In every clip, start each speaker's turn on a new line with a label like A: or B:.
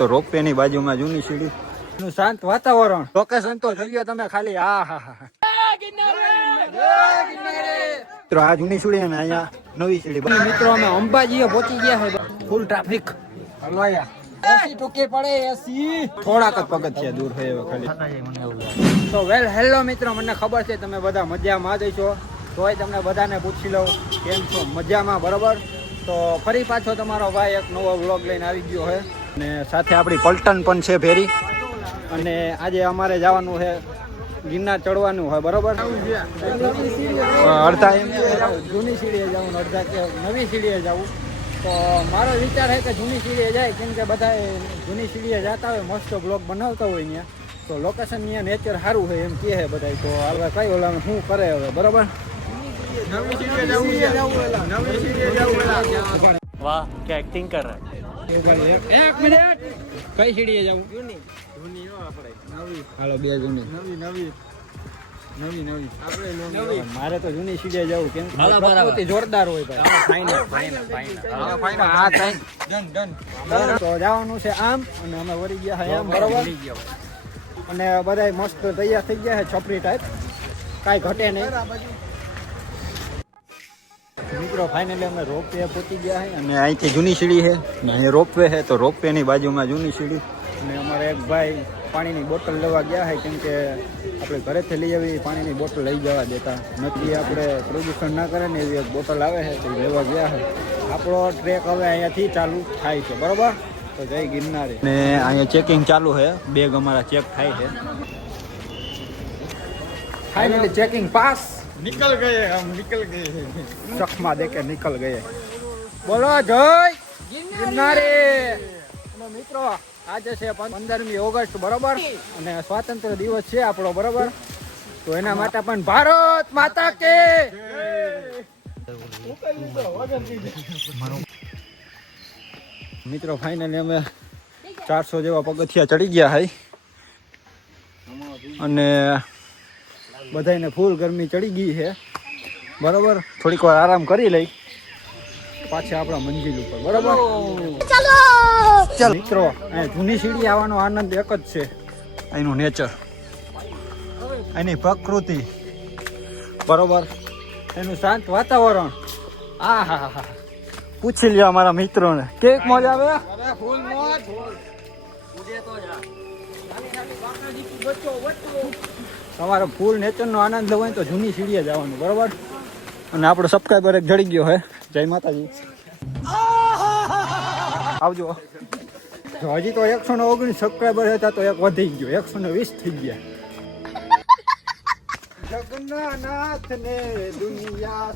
A: તો રોપવે ની બાજુમાં જૂની સીડી. નું શાંત વાતાવરણ. લોકેશન તો જોઈ ગયો તમે ખાલી. આ હા હા મિત્રો આ જૂની સીડી અને અહીંયા નવી સીડી મિત્રો અમે અંબાજીએ પહોંચી ગયા છે. Full traffic હલવાયા. એસી ટૂંકી પડે એસી. થોડાક જ પગથિયા દૂર હોય હવે ખાલી. તો વેલ હેલો મિત્રો મને ખબર છે તમે બધા મજામાં જ છો તોય તમને બધાને પૂછી લઉં કેમ છો? મજામાં બરોબર? તો ફરી પાછો તમારો ભાઈ એક નવો વ્લોગ લઈને આવી ગયો છે. અને સાથે આપણી પલટન પણ છે ભેરી. અને આજે અમારે જવાનું છે ગિરનાર ચડવાનું હોય બરોબર? અડધા જૂની સીડીએ જવું અડધા કે નવી સીડીએ જવું તો મારો વિચાર છે કે જૂની સીડીએ જાય કેમ કે બધા જૂની સીડીએ જતા હોય મસ્ત બ્લોક બનાવતા હોય અહીંયા. તો લોકેશન અહીંયા નેચર સારું હોય એમ કહે બધા તો હવે કઈ ઓલા શું કરે હવે બરોબર?
B: વાહ કે એક્ટિંગ કર રહા
A: એક મિનિટ. કઈ સીડીએ જવું? જૂની હાલો બે જૂની નવી નવી નવી નવી આપણે મારે તો જૂની સીડીએ જવું કેમ. પ્રકૃતિ જોરદાર હોય ભાઈ. હા. તો જવાનું છે આમ અને અમે વળી ગયા છે આમ બરોબર. અને બધા મસ્ત તૈયાર થઈ ગયા છે છપરી ટાઈપ કાંઈ ઘટે નહીં. મિત્રો ફાઇનલી અમે રોપવે પહોંચી ગયા છે અને અહીંથી જૂની સીડી છે અને અહીં રોપવે છે તો રોપવે ની બાજુમાં જૂની સીડી. અને અમારે એક ભાઈ પાણીની બોટલ લેવા ગયા છે કેમ કે આપણે ઘરેથી લઈ આવી પાણીની બોટલ લઈ જવા દેતા. નથી આપણે પ્રદૂષણ ના કરે ને એવી એક બોટલ આવે છે તો લેવા ગયા છે આપણો ટ્રેક હવે અહીંયાથી ચાલુ થાય છે બરાબર? તો જય ગિરનારે. ને અહીંયા ચેકિંગ ચાલુ છે બેગ અમારા ચેક થાય છે. ફાઇનલી ચેકિંગ પાસ
C: નિકલ ગયે આમ નિકલ
A: ગયે ચખમાં દેખે નિકલ ગયે બોલો જય ગિરનારી મિત્રો આજે છે પંદરમી ઓગસ્ટ બરોબર? અને સ્વાતંત્ર દિવસ છે આપણો બરોબર? તો એના માટે પણ ભારત માતા કે મિત્રો ફાઇનલી અમે ચારસો જેવા પગથિયા ચડી ગયા હાઈ અને બધાને ફૂલ ગરમી ચડી ગઈ છે. બરોબર? થોડીક વાર આરામ કરી લઈ. પાછા આપણા મંજિલ ઉપર. બરાબર? ચાલો! ચાલો. મિત્રો જૂની સીડી આવવાનો આનંદ એક જ છે. એનું નેચર એની પ્રકૃતિ. બરોબર? એનું શાંત વાતાવરણ. આ હા હા પૂછી લ્યો અમારા મિત્રોને. કેક મજા આવે?
C: ફૂલ મોજ. ઉડે તો જા.
A: તમારે ફૂલ નેચરનો આનંદ લેવો હોય તો જૂની સીડીએ જવાનું, બરોબર? અને આપણો સબસ્ક્રાઈબર એક જડી ગયો હે. જય માતાજી. આવજો. હજી તો એકસો ને ઓગણીસ સબસ્ક્રાઈબર હતા તો એક વધી ગયો. એકસો ને વીસ થઈ ગયા. જગન્નાથ ને દુનિયા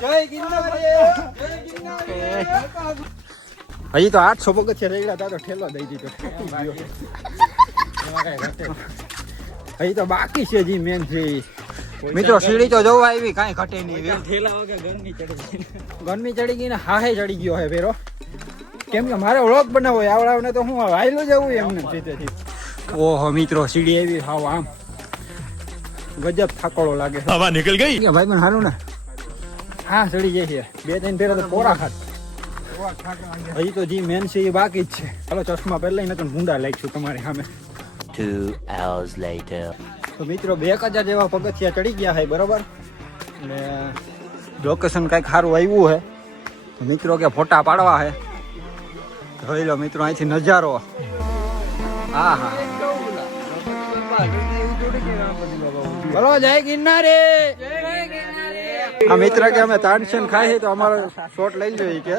A: જય ગિરનારી. જય ગિરનારી. અહીં તો આઠસો પગથિયા રહી ગયા તો ઠેલો દઈ દીધો. અહીં તો બાકી છે જી મેન છે મિત્રો સીડી તો જોવા આવી કાંઈ ઘટે નહીં ઠેલા વગર ગરમી ચડી ગરમી ચડી ગઈ ને હાહે ચડી ગયો હે ભેરો. કેમ કે મારે ઓળખ બનાવવો આવડાવને તો હું વાયલું જવું એમને જીતેથી ઓહો મિત્રો સીડી આવી હાવ આમ. ગજબ થાકોળો લાગે.
B: હવા નીકળી
A: ગઈ? ભાઈ પણ હારું ને. હા ચડી ગઈ છે. બે ત્રણ ફેરા તો કોરા ખાત હજી તો જી મેન છે એ બાકી જ છે. ચાલો ચશ્મા પહેલા ને તો ભૂંડા લાગશું તમારી સામે.
B: Two hours later.
A: તો મિત્રો બે કજા હજાર જેવા પગથિયા ચડી ગયા છે બરોબર? ને લોકેશન કાંઈક સારું આવ્યું છે. મિત્રો કે ફોટા પાડવા છે. જોઈ લો મિત્રો અહીંથી નજારો. હા હા. બોલો જય ગિરનારે. આ મિત્ર કે અમે તાનસેન ખાઈ તો અમારો શોટ લઈ જોઈએ કે.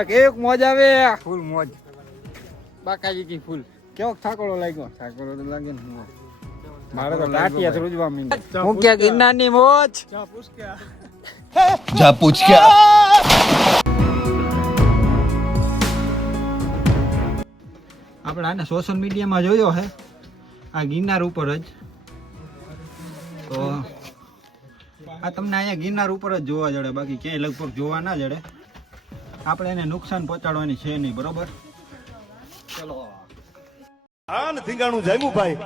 A: એક મોજ આવે. ફૂલ મોજ. બાકાજી કી ફૂલ. કેવો ઠાકોરો લાગ્યો? ઠાકોરો તો લાગે ને મારે તો લાટિયા રોજવા મીન હું કે ગિરનારની મોજ?
D: જા પૂછ જા પૂછ
A: આપણે આને સોશિયલ મીડિયામાં જોયો હે. આ ગિરનાર ઉપર જ. તો આ તમને અહીંયા ગિરનાર ઉપર જ જોવા જડે. બાકી ક્યાંય લગભગ જોવા ના જડે. આપણે એને નુકસાન પહોંચાડવાની છે નહીં બરોબર? ચલો.
E: આન ધીંગાણું જામ્યું ભાઈ.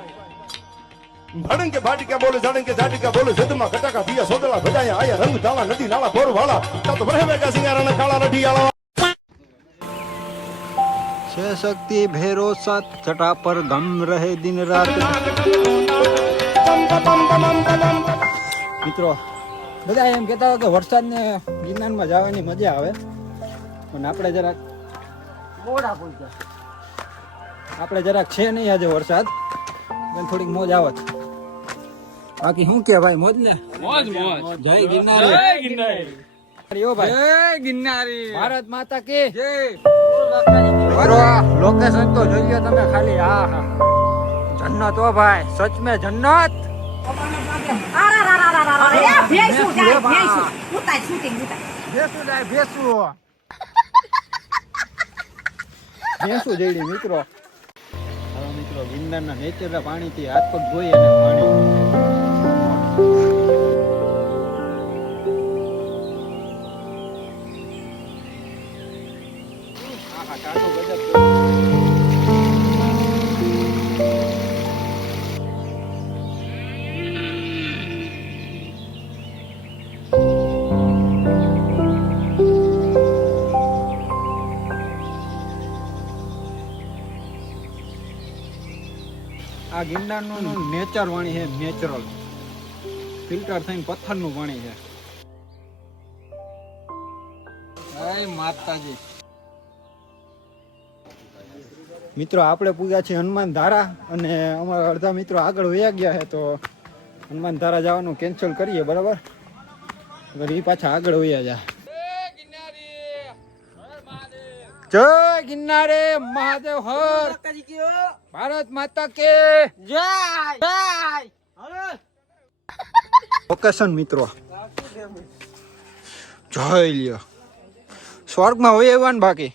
E: ભણંગ કે ભાટિકા બોલે જાણંગ કે જાટિકા બોલે જદમાં કટાકા પિયા સોદલા ભજાયા આયા રંગ ધાવા નદી નાળા બોર વાળા તા તો ભરે વેગા સિંગારાના કાળા રઢી આળા
A: છે શક્તિ ભેરો સાત છટા પર ગમ રહે દિન રાત. મિત્રો બધા એમ કહેતા વરસાદ કે વરસાદને ગિરનારમાં જવાની મજા આવે. પણ આપણે જરાક આપણે જરાક છે નહીં આજે વરસાદ. પણ થોડીક મોજ આવત બાકી શું કે ભાઈ મોજ ને? મોજ મોજ. જય ગિરનાર. જય ગિરનાર. યો ભાઈ. જય ગિરનારી. ભારત માતા કે. જય. લોકેશન તો જોઈ લો તમે ખાલી. હા હા. જન્નત ઓ ભાઈ. સચ મે જન્નત.
F: ભેસુ જાય ભેંસું ઉતાર શૂટિંગ ઉતાર
A: ભેસું જાય ભેસું ભેસું જઈડી મિત્રો. હવે મિત્રો વિંદરના નેચરના પાણીથી હાથ પગ ધોઈ અને પાણી આહા, ટાઢું ગજબ આ ગિરનારનું નેચર વાણી છે નેચરલ ફિલ્ટર થઈને પથ્થરનું પાણી છે. જય માતાજી. મિત્રો, આપણે પૂજા છે હનુમાન ધારા અને અમારા અડધા મિત્રો આગળ વયા ગયા છે, તો હનુમાન ધારા જવાનું કેન્સલ કરીએ, બરાબર? એ પાછા આગળ વયા જા. જય ગિરનારે મહાદેવ હર. ભારત માતા કે જય. લોકેશન મિત્રો. જોઈ લ્યો. સ્વર્ગમાં હોય એવું બાકી.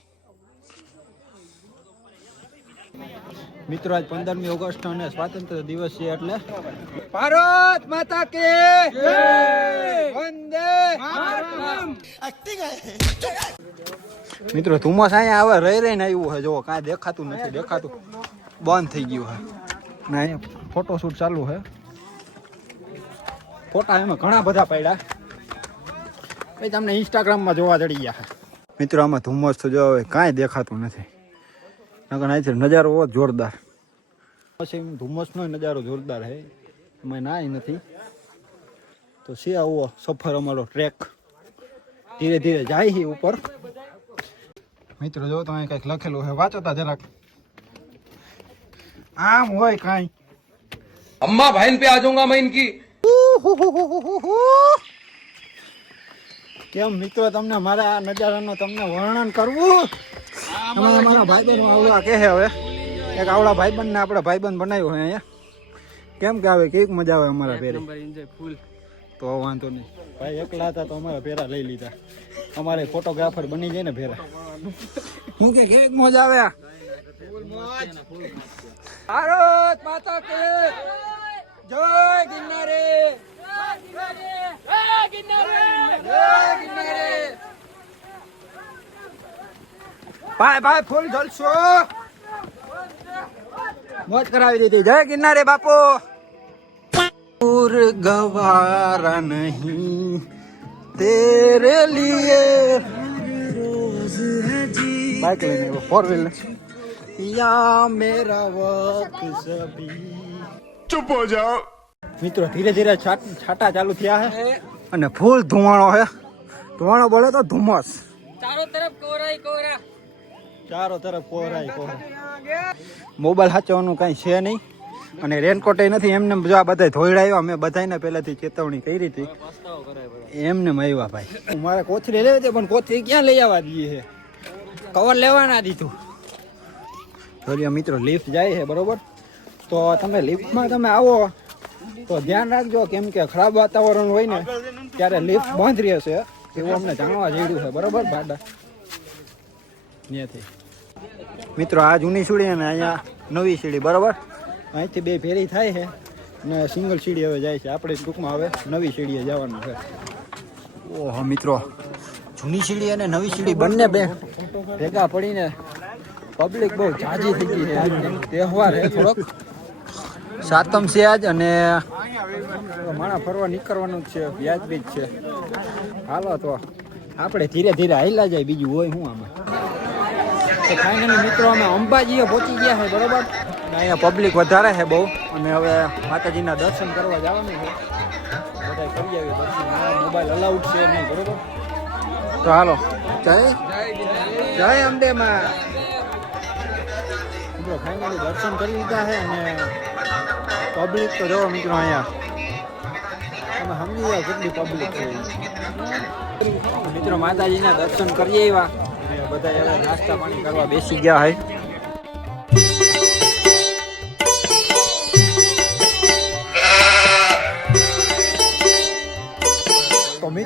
A: મિત્રો આજ પંદરમી ઓગસ્ટ અને સ્વાતંત્ર્ય દિવસ છે એટલે. ભારત માતા કે વંદે મિત્રો, ધુમ્મસ અહીંયા આવે રહી રહીને આવ્યું છે. જો કાંઈ દેખાતું નથી, દેખાતું. બંધ થઈ ગયું છે. ને અહીંયા ફોટોશૂટ ચાલુ છે. ફોટા એમાં ઘણા બધા પડ્યા. ભાઈ તમને ઇન્સ્ટાગ્રામમાં જોવા ચડી ગયા છે. મિત્રો, આમાં ધુમ્મસ તો જો કાંઈ દેખાતું નથી. નકર અહીંથી નજારો બહુ જોરદાર. પછી ધુમ્મસનો નજારો જોરદાર છે. એમાં નાય નથી. તો છે આવો સફર અમારો ટ્રેક. ધીરે ધીરે જાય છે ઉપર. મિત્રો જો તમે કંઈક લખેલું હોય વાંચો તા જરાક. આમ હોય કાઈ.
G: અમ્મા ભાઈ પે આ જાઉંગા મેં ઇનકી
A: કેમ મિત્રો તમને મારા આ નજારાનો તમને વર્ણન કરવું? અમારા મારા ભાઈબંધો આવડા કહે હવે. એક આવડા ભાઈ ભાઈબંધને આપણે ભાઈબંધ બનાવ્યું હોય અહીંયા. કેમ કે આવે કેવી મજા આવે અમારા ફેરી ફૂલ તો વાંધો નહીં. ભાઈ, એકલા હતા તો અમારે પેરા લઈ લીધા. અમારે ફોટોગ્રાફર બની જાય ને ભેરા. હું કે કેક મજા આવે ભારત માતા કે જય. ગિરનારે. જય ગિરનારે. ભાઈ ભાઈ, ફૂલ જલસો મોજ કરાવી દીધી. જય ગિરનારે બાપુ. दूर गवारा नहीं तेरे लिए बाइक लेने वो फोर व्हीलर या मेरा वक्त सभी
E: ચૂપ હો જાઓ
A: મિત્રો ધીરે ધીરે છાટ- છાટા ચાલુ થયા છે અને ફૂલ ધુમાડો છે ધુમાડો બોલે તો ધુમ્મસ ચારો તરફ કોહરાય કોહરા મોબાઈલ સાચવવાનું કાંઈ છે નહીં અને રેનકોટ નથી એમને જો આ બધા ધોઈડા આવ્યા મેં બધાને પહેલાથી ચેતવણી કરી હતી. એમને આવ્યા ભાઈ. મારે કોથળી લેવી હતી પણ કોથળી ક્યાં લઈ આવવા દઈએ છે? કવર લેવાના દીધું. જોલિયા મિત્રો લિફ્ટ જાય છે બરોબર? તો તમે લિફ્ટમાં તમે આવો. તો ધ્યાન રાખજો કેમ કે ખરાબ વાતાવરણ હોય ને ત્યારે લિફ્ટ બંધ રહેશે એવું અમને જાણવા જેવું છે બરોબર ભાડા? ત્યાંથી. મિત્રો આ જૂની સીડી અને અહીંયા નવી સીડી બરોબર? અહીંથી બે ફેરી થાય છે ને સિંગલ સીડી હવે જાય છે. આપણે ટૂંકમાં હવે નવી સીડીએ જવાનું છે. ઓહો, મિત્રો. જૂની સીડી અને નવી સીડી બંને બે ભેગા પડીને પબ્લિક બહુ જાજી થઈ ગઈ છે. તહેવાર છે થોડોક. સાતમ છે આજ અને માણા ફરવા નીકળવાનું છે. વ્યાજબી છે. હાલો તો આપણે ધીરે ધીરે હાલ્યા જાય. બીજું હોય શું આમાં? ફાઇનલી મિત્રો અમે અંબાજીએ પહોંચી ગયા છે, બરોબર? અહીંયા પબ્લિક વધારે છે બહુ. અને હવે માતાજીના દર્શન કરવા જવાનું છે. બધા કરી આવી દર્શન. મોબાઈલ અલાઉડ છે નહીં, બરોબર? તો હાલો. જય. જય અંબેમાં મિત્રો ફાઇનલી દર્શન કરી લીધા છે અને પબ્લિક તો જોવો મિત્રો અહીંયા. તમે સમજી જાઓ કેટલી પબ્લિક છે મિત્રો, માતાજીના દર્શન કરી આવ્યા. બધા નાસ્તા પાણી કરવા બેસી ગયા હોય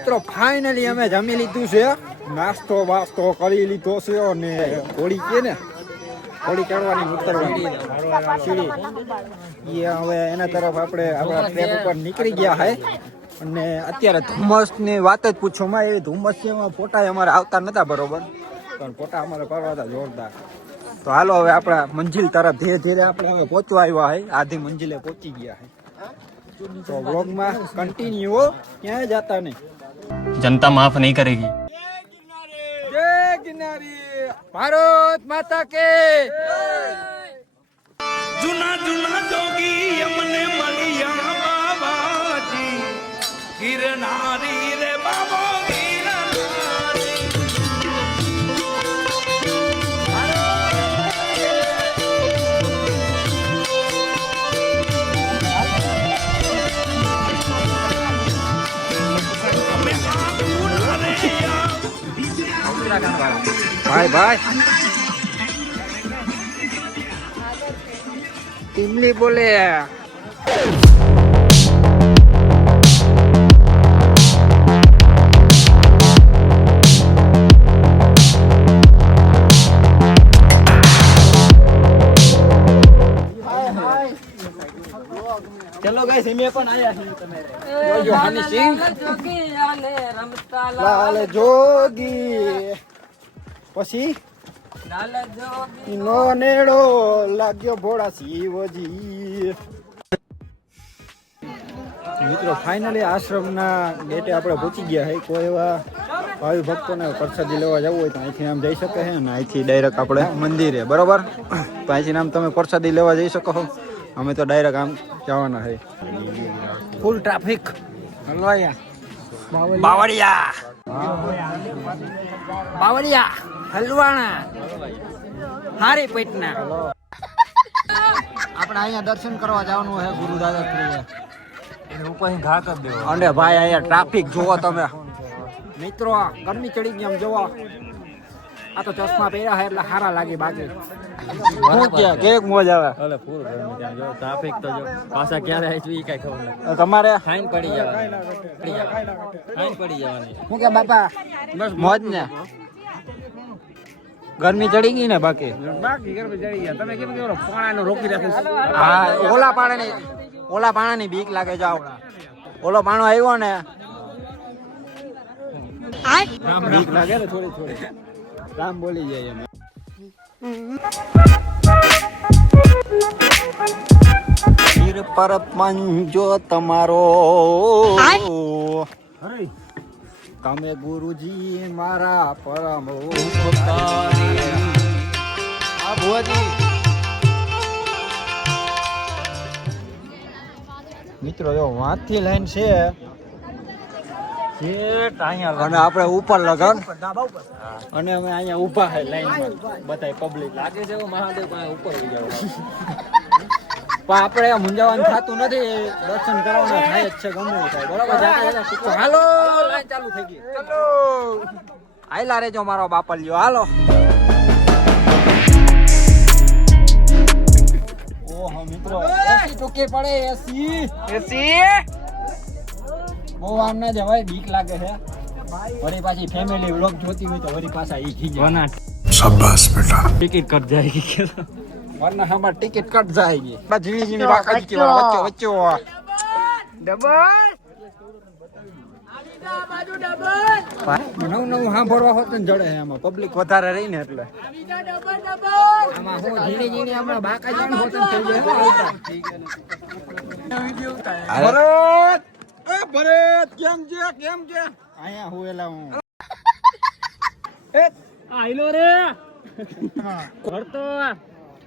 A: મિત્રો ફાઇનલી અમે જમી લીધું છે. નાસ્તો વાસ્તો કરી લીધો છે અને હોળી કે ને, હોળી ચડવાની ઉતરવાની. એ હવે એના તરફ આપણે આપણા ટ્રેક ઉપર નીકળી ગયા હે. અને અત્યારે ધુમ્મસની વાત જ પૂછો માં એવી ધુમ્મસ છે એમાં ફોટા અમારે આવતા નતા બરોબર. પણ ફોટા અમારે પાડવા હતા જોરદાર. તો હાલો હવે આપણા મંજિલ તરફ ધીરે ધીરે આપણે હવે પહોંચવા આવ્યા હે. આધી મંજિલે પહોંચી ગયા હે. તો વ્લોગમાં કન્ટિન્યુ ક્યાંય જતા નહીં.
B: જનતા માફ નહીં કરેગી
A: જય ગિરનારી ભારત માતા કે ભાઈ ભાઈ. ટીમલી બોલે. ચલો ગાઈસ અમે પણ આયા છીએ તમે જોજો હની સિંહ. લાલ. જોગી. પછી નો નેડો લાગ્યો ભોળા શિવજી. મિત્રો ફાઇનલી આશ્રમના ગેટે આપણે પહોંચી ગયા હે કોઈ એવા ભાવિ ભક્તોને પ્રસાદી લેવા જવું હોય તો અહીંથી આમ જઈ શકે છે અને અહીંથી ડાયરેક્ટ આપણે મંદિરે બરોબર? તો અહીંથી આમ તમે પ્રસાદી લેવા જઈ શકો છો અમે તો ડાયરેક્ટ આમ જવાના છે ફૂલ ટ્રાફિક હલવાયા. બાવળિયા. બાવળિયા. હલવાણા. હારી પેટના. આપણે અહીંયા દર્શન કરવા જવાનું છે ગુરુ દાદા અને ભાઈ અહીંયા ટ્રાફિક જોવો તમે. મિત્રો ગરમી ચડી ગઈ આમ જોવો. આ તો ચશ્મા પહેર્યા છે એટલે સારા લાગે બાકી. શું કે કેક આવે.
H: ટ્રાફિક તો જો. ક્યારે આવી એ કઈ ખબર નથી.
A: તમારે?
H: ફાઇન પડી જવાની. ફાઇન પડી જવાની.
A: શું કે બાપા? મોજ ને ગરમી ચડી ગઈ ને બાકી?
H: બાકી ગરમી ચડી ગયા. તમે કેમ કેવો પાણાનો રોકી રાખો
A: હા ઓલા પાણાની ઓલા પાણાની બીક લાગે જાવ ઓલો પાણો આવ્યો ને બીક લાગે ને થોડી થોડી. રામ બોલી જાય એમ. પર પંજો તમારો. તમે ગુરુજી મારા પરમ ઉપકારી. આ ભુવાજી મિત્રો જો વાંચથી લાઈન છે. અને આપણે ઉપર લગન. અને અમે અહીંયા ઊભા લાઈન બધાય પબ્લિક
H: લાગે છે મહાદેવ ઉપર
A: પણ આપણે મુંજાવાનું થતું નથી દર્શન કરવાના થાય જ છે ગમવું થાય. બરોબર? હાલો ચાલુ થઈ ગઈ. ચલો. આયલા રેજો મારો બાપલ્યો. હાલો. ઓહો મિત્રો એસી ટૂંકી પડે એસી. એસી? બહુ આમ ના જવાય બીક લાગે છે. વળી પાછી ફેમિલી વ્લોગ જોતી હોય તો વળી પાછા ઈ
H: ખીજવાના શાબાશ બેટા. ટિકિટ કટ જાયગી કે
A: વરના હામાં ટિકિટ કટ જાય ગઈ બા ઝીણી ઝીણી વાકા જી વચ્ચે. વચ્ચે ડબલ. નવું નવું સાંભળવા હોત જડે એમાં પબ્લિક વધારે રહી એટલે. આમાં હું કેમ છે? કેમ છે? અહીંયા હું એ
H: આઈલો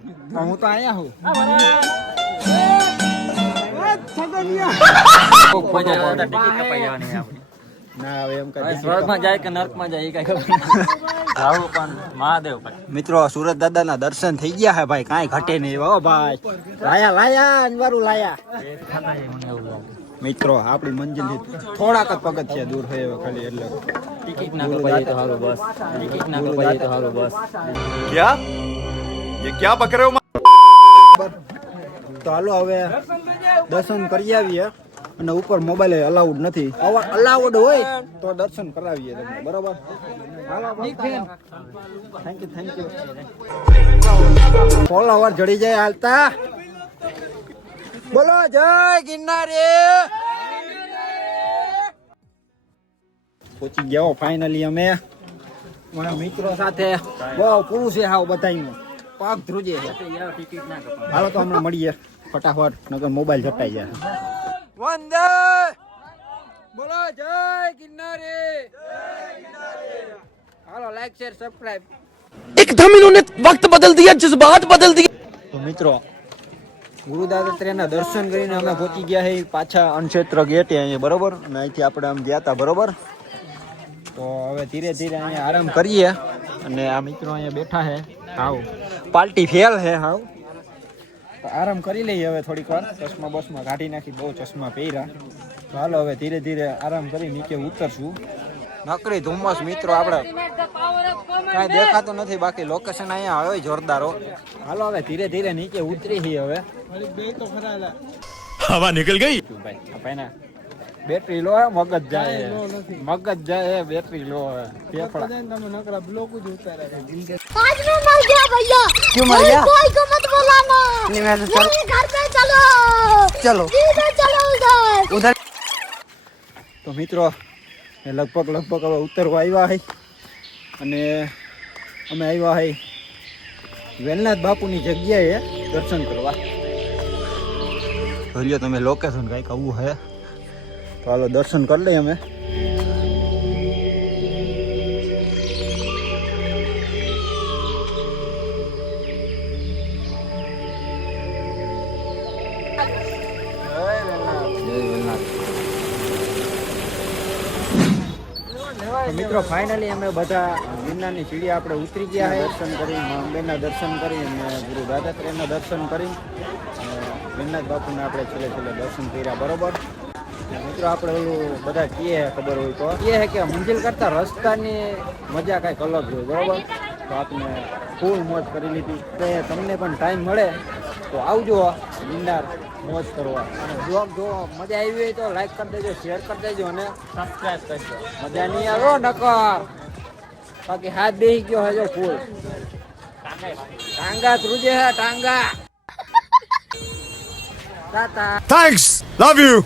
A: હું તો અહીંયા હું મિત્રો સુરત દાદા ના દર્શન થઈ ગયા હે ભાઈ કઈ ઘટે નહીં હો ભાઈ. લાયા લાયા અનવારું લાયા. મિત્રો આપણી મંજિલ થોડાક જ પગથિયા દૂર થઈ ખાલી એટલે
H: ટિકિટ ના કપાઈ તો સારું બસ. ટિકિટ ના કપાઈ તો સારું બસ.
E: ક્યાં? ये क्या बक रहे हो
A: તો હાલો હવે દર્શન કરી આવીએ અને ઉપર મોબાઈલ અલાઉડ નથી અલાઉડ હોય તો દર્શન કરાવીએ તમને બરોબર thank you thank you follower જડી જાય હાલતા બોલો જય ગિરનારી પહોંચી ગયા ફાઇનલી અમે મારા મિત્રો સાથે બહુ પૂરું છે હાવ બધાયનું પાક ધ્રુજે છે. હાલો તો હમણાં મળીએ. ફટાફટ નગર મોબાઈલ ઝપટાઈ જાય. વંદે! બોલો જય કિન્નારી! હાલો લાઈક શેર સબસ્ક્રાઇબ
G: એકદમ ઇન્હોને વક્ત બદલ દિયા જજ્બાત બદલ દિયા.
A: તો મિત્રો ગુરુદાત્રેના દર્શન કરીને અમે પહોંચી ગયા છે પાછા અનક્ષેત્ર ગેટે અહીંયા બરોબર? અને અહીંથી આપણે આમ ગયા હતા બરોબર? તો હવે ધીરે ધીરે અહીંયા આરામ કરીએ. અને આ મિત્રો અહીંયા બેઠા છે હાવ પાર્ટી ફેલ હે હાવ. આરામ કરી લઈએ હવે થોડીક વાર. ચશ્મા બસમાં કાઢી નાખી બહુ ચશ્મા પહેર્યા. ચાલો હવે ધીરે ધીરે આરામ કરી નીચે ઉતરશું. નકરી ધુમ્મસ મિત્રો આપણે કાંઈ દેખાતું નથી બાકી લોકેશન અહીંયા આવે જોરદારો હાલો હવે ધીરે ધીરે નીચે ઉતરી છીએ હવે.
D: હવા નીકળી ગઈ?
A: ભાઈ બેટરી લો હે, મગજ જાય મગજ જાય હે, બેટરી લો હે. ફેફડા
F: आज में मर गया भैया
A: क्यों मर गया?
F: कोई को मत बुलाना यहीं घर पे चलो
A: चलो।
F: इधर चलो उधर
A: ઉધર તો મિત્રો એ લગભગ લગભગ હવે ઉતરવા આવ્યા હે અને અમે આવ્યા હે વેલનાથ બાપુની જગ્યાએ દર્શન કરવા જોઈ લો તમે લોકેશન કાંઈક આવું હે તો હાલો દર્શન કરી લઈએ અમે. મિત્રો ફાઇનલી અમે બધા ગિરનારની સીડી આપણે ઉતરી ગયા દર્શન કરી અંબેના દર્શન કરી અને ગુરુ દાદાત્રેયના દર્શન કરી. અને ગિરનાથ બાપુના આપણે છેલ્લે છેલ્લે દર્શન કર્યા બરોબર? મિત્રો આપણે ઓલું બધા કીએ, ખબર હોય તો. એ હે કે મંજિલ કરતા રસ્તાની મજા કાંઈક અલગ હોય, બરોબર? તો આપને ફૂલ મોજ કરી લીધી. તો તમને પણ ટાઈમ મળે. તો આવજો ગિરનાર મોજ કરવા. અને બ્લોગ જો મજા આવી હોય તો લાઈક કરી દેજો શેર કરી દેજો અને સબસ્ક્રાઈબ કરજો મજા નહીં આવ્યો નકર. બાકી હાથ બેસી ગયો હજો ફૂલ ટાંગા ત્રુજે હે, ટાંગા.
E: Thanks. Love you.